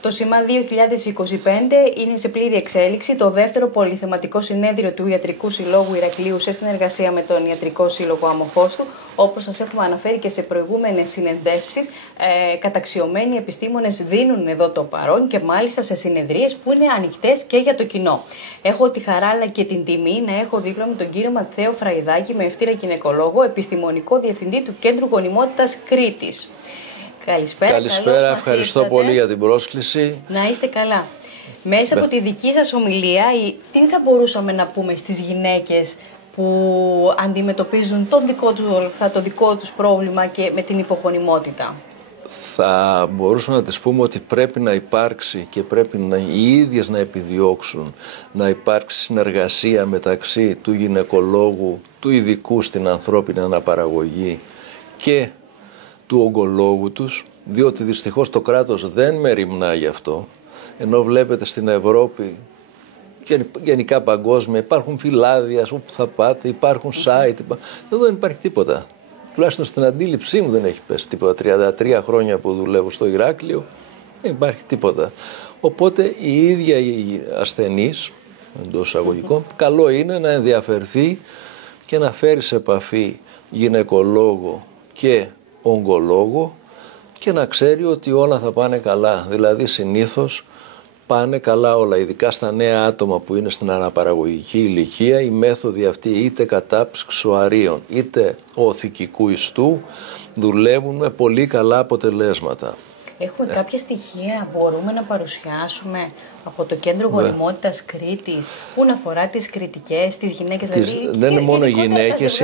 Το ΣΥΜΑ 2025 είναι σε πλήρη εξέλιξη. Το δεύτερο πολυθεματικό συνέδριο του Ιατρικού Συλλόγου Ηρακλείου σε συνεργασία με τον Ιατρικό Σύλλογο Αμμοχώστου. Όπως σας έχουμε αναφέρει και σε προηγούμενες συνεντεύξεις, καταξιωμένοι επιστήμονες δίνουν εδώ το παρόν και μάλιστα σε συνεδρίες που είναι ανοιχτές και για το κοινό. Έχω τη χαρά αλλά και την τιμή να έχω δίπλα μου τον κύριο Ματθαίο Φραϊδάκη, με ευτήρα γυναικολόγο, επιστημονικό διευθυντή του Κέντρου Γονιμότητας Κρήτης. Καλησπέρα. Καλησπέρα, ευχαριστώ πολύ για την πρόσκληση. Να είστε καλά. Μέσα από τη δική σας ομιλία, τι θα μπορούσαμε να πούμε στις γυναίκες που αντιμετωπίζουν το δικό τους πρόβλημα και με την υπογονιμότητα? Θα μπορούσαμε να τις πούμε ότι πρέπει να υπάρξει και πρέπει οι ίδιες να επιδιώξουν να υπάρξει συνεργασία μεταξύ του γυναικολόγου, του ειδικού στην ανθρώπινη αναπαραγωγή και του ογκολόγου τους, διότι δυστυχώς το κράτος δεν μεριμνά γι' αυτό, ενώ βλέπετε στην Ευρώπη και γενικά παγκόσμια υπάρχουν φυλάδια όπου θα πάτε, υπάρχουν site, εδώ δεν υπάρχει τίποτα. Τουλάχιστον στην αντίληψή μου δεν έχει πέσει τίποτα. 33 χρόνια που δουλεύω στο Ηράκλειο δεν υπάρχει τίποτα. Οπότε η ίδια η ασθενής, εντός εισαγωγικών, καλό είναι να ενδιαφερθεί και να φέρει σε επαφή γυναικολόγο και ογκολόγο και να ξέρει ότι όλα θα πάνε καλά. Δηλαδή συνήθως πάνε καλά όλα, ειδικά στα νέα άτομα που είναι στην αναπαραγωγική ηλικία. Οι μέθοδοι αυτοί, είτε κατάψυξη ξωαρίων είτε οθικικού ιστού, δουλεύουν με πολύ καλά αποτελέσματα. Έχουμε κάποια στοιχεία, μπορούμε να παρουσιάσουμε από το Κέντρο Γονιμότητας Κρήτης που να αφορά τις κριτικές, τις γυναίκες? Δεν είναι μόνο οι γυναίκες,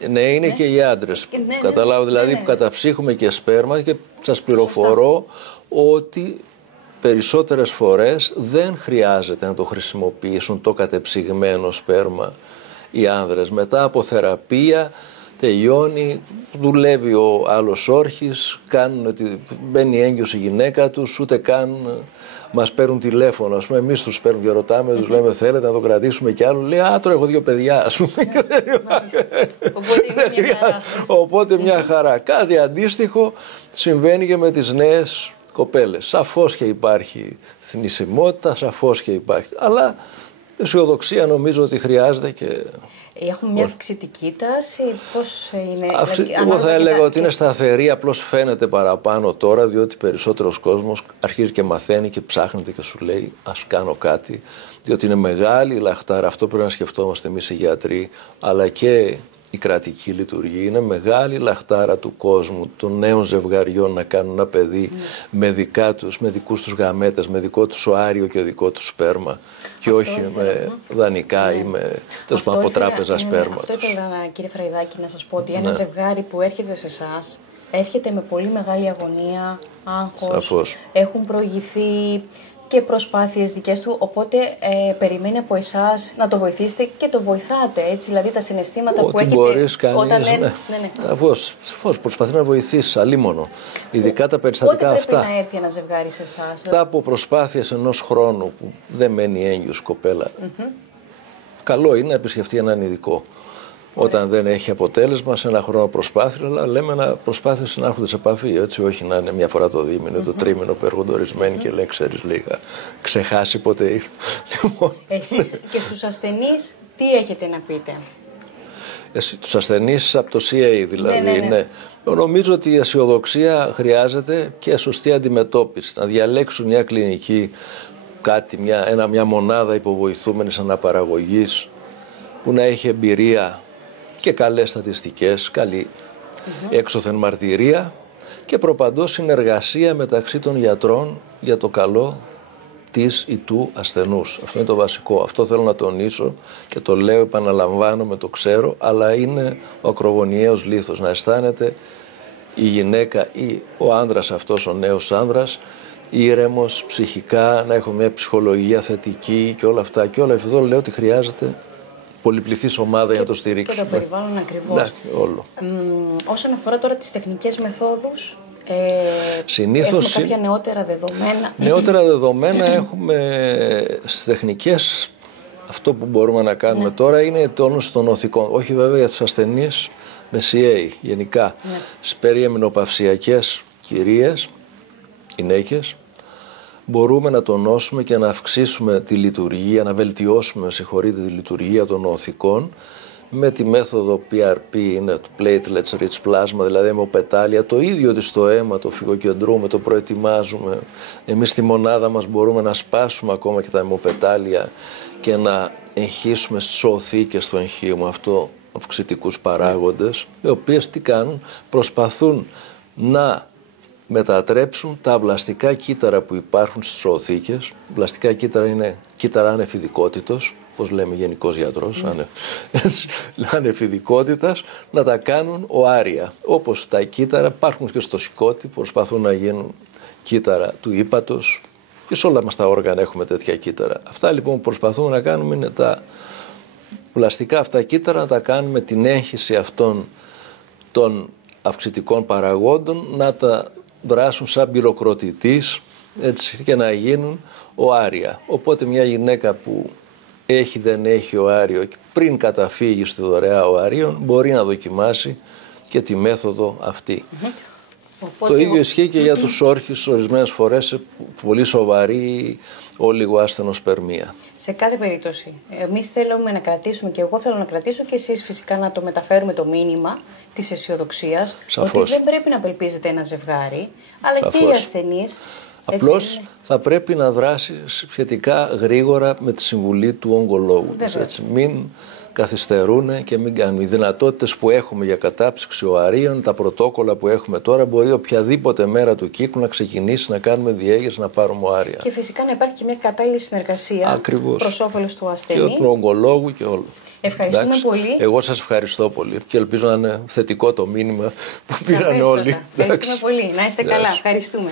είναι και οι άντρες. Καταλάβω, δηλαδή που καταψύχουμε και σπέρμα, και σας πληροφορώ ότι περισσότερες φορές δεν χρειάζεται να το χρησιμοποιήσουν το κατεψυγμένο σπέρμα οι άνδρες. Μετά από θεραπεία τελειώνει, δουλεύει ο άλλος όρχης, μπαίνει έγκυος η γυναίκα τους, ούτε καν μας παίρνουν τηλέφωνο. Ας πούμε, εμείς τους παίρνουμε και ρωτάμε, τους λέμε θέλετε να το κρατήσουμε κι άλλο. Λέει, τώρα έχω 2 παιδιά, ας πούμε. Οπότε μια χαρά. Κάτι αντίστοιχο συμβαίνει και με τις νέες κοπέλες. Σαφώς και υπάρχει θνησιμότητα, σαφώς και υπάρχει. Αλλά αισιοδοξία νομίζω ότι χρειάζεται και... Έχουμε μια αυξητική τάση, πώς είναι? Εγώ θα έλεγα ότι είναι σταθερή, απλώς φαίνεται παραπάνω τώρα, διότι περισσότερος κόσμος αρχίζει και μαθαίνει και ψάχνεται και σου λέει ας κάνω κάτι, διότι είναι μεγάλη η λαχτάρα, αυτό πρέπει να σκεφτόμαστε εμείς οι γιατροί, αλλά και η κρατική λειτουργία. Είναι μεγάλη λαχτάρα του κόσμου, των νέων ζευγαριών να κάνουν ένα παιδί με δικούς τους γαμέτες, με δικό τους οάριο και δικό τους σπέρμα και όχι με δανεικά ή από τράπεζα σπέρματος. Αυτό ήθελα, κύριε Φραϊδάκη, να σας πω ότι ένα ζευγάρι που έρχεται σε εσάς έρχεται με πολύ μεγάλη αγωνία, άγχος, σαφώς. Έχουν προηγηθεί και προσπάθειες δικές του, οπότε περιμένει από εσάς να το βοηθήσετε και το βοηθάτε, έτσι, δηλαδή τα συναισθήματα που έχετε μπορείς κανείς, όταν Σαφώς, προσπαθεί να βοηθήσει, αλίμονο, ειδικά τα περιστατικά αυτά. Πότε πρέπει να έρθει ένα ζευγάρι σε εσάς? Μετά από προσπάθειες ενός χρόνου που δεν μένει έγκυος κοπέλα, καλό είναι να επισκεφτεί έναν ειδικό. Όταν δεν έχει αποτέλεσμα σε ένα χρόνο προσπάθεια, αλλά λέμε να προσπάθησε να έρχονται σε επαφή. Έτσι, όχι να είναι μια φορά το δίμηνο, το τρίμηνο που έρχονται ορισμένοι και λέει, ξέρεις λίγα, ξεχάσει ποτέ ήρθε. Εσείς και στους ασθενείς τι έχετε να πείτε? Τους ασθενείς από το CA δηλαδή. Ναι. Νομίζω ότι η αισιοδοξία χρειάζεται και σωστή αντιμετώπιση. Να διαλέξουν μια κλινική, μια μονάδα υποβοηθούμενης αναπαραγωγής που να έχει εμπειρία και καλές στατιστικές, καλή έξωθεν μαρτυρία και προπαντός συνεργασία μεταξύ των γιατρών για το καλό της ή του ασθενούς. Αυτό είναι το βασικό. Αυτό θέλω να τονίσω και το λέω, επαναλαμβάνω, το ξέρω, αλλά είναι ο ακρογωνιαίος λίθος. Να αισθάνεται η γυναίκα ή ο άνδρας αυτός, ο νέος άνδρας, ήρεμος, ψυχικά, να έχουμε μια ψυχολογία θετική και όλα αυτά. Και όλα αυτό λέω ότι χρειάζεται πολυπληθής ομάδα για να το στηρίξουμε. Και το περιβάλλον ακριβώς. Ναι, όλο. Όσον αφορά τώρα τις τεχνικές μεθόδους, συνήθως έχουμε κάποια νεότερα δεδομένα. Νεότερα δεδομένα έχουμε στις τεχνικές. Αυτό που μπορούμε να κάνουμε τώρα είναι η τόνωση των οθικών. Όχι βέβαια για τους ασθενείς με CA γενικά. Στις περιεμινοπαυσιακές κυρίες, γυναίκες, μπορούμε να τονώσουμε και να αυξήσουμε τη λειτουργία, να βελτιώσουμε, τη λειτουργία των οθικών με τη μέθοδο PRP, είναι το Platelets Rich Plasma, δηλαδή αιμοπετάλια, το ίδιο της στο αίμα το φυγοκεντρούμε, το προετοιμάζουμε. Εμείς στη μονάδα μας μπορούμε να σπάσουμε ακόμα και τα αιμοπετάλια και να εγχύσουμε στις οθήκες του εγχείου με αυτό αυξητικούς παράγοντες, οι οποίες τι κάνουν, προσπαθούν να μετατρέψουν τα βλαστικά κύτταρα που υπάρχουν στις οθήκες. Βλαστικά κύτταρα είναι κύτταρα ανεφηδικότητος, όπως λέμε γενικός γιατρός, ανεφηδικότητας, να τα κάνουν οάρια. Όπως τα κύτταρα υπάρχουν και στο σηκώτη, προσπαθούν να γίνουν κύτταρα του ύπατος, και σε όλα μας τα όργανα έχουμε τέτοια κύτταρα. Αυτά λοιπόν που προσπαθούμε να κάνουμε είναι τα πλαστικά αυτά κύτταρα, να τα κάνουμε την έγχυση αυτών των αυξητικών παραγόντων, να τα δράσουν σαν πυροκροτητής, έτσι, και να γίνουν οάρια. Οπότε μια γυναίκα που δεν έχει οάριο και πριν καταφύγει στη δωρεά οαρίων μπορεί να δοκιμάσει και τη μέθοδο αυτή. Οπότε το ίδιο ισχύει και για τους όρχες, ορισμένες φορές σε πολύ σοβαρή ολιγοάσθενοσπερμία. Σε κάθε περίπτωση, εμείς θέλουμε να κρατήσουμε, και εγώ θέλω να κρατήσω, και εσείς φυσικά να το μεταφέρουμε το μήνυμα της αισιοδοξίας, ότι δεν πρέπει να απελπίζεται ένα ζευγάρι, αλλά Σαφώς. και οι ασθενείς. Απλώς θα πρέπει να δράσει σχετικά γρήγορα με τη συμβουλή του ογκολόγου της. Έτσι. Μην καθυστερούν και μην κάνουν. Οι δυνατότητες που έχουμε για κατάψυξη οαρίων, τα πρωτόκολλα που έχουμε τώρα, μπορεί οποιαδήποτε μέρα του κύκλου να ξεκινήσει να κάνουμε διέγερση, να πάρουμε οάρια. Και φυσικά να υπάρχει και μια κατάλληλη συνεργασία προς όφελος του ασθενή. Και του ογκολόγου και όλου. Ευχαριστούμε. Εντάξει, πολύ. Εγώ σας ευχαριστώ πολύ και ελπίζω να είναι θετικό το μήνυμα που πήραν όλοι. Ευχαριστούμε πολύ. Να είστε καλά. Ευχαριστούμε.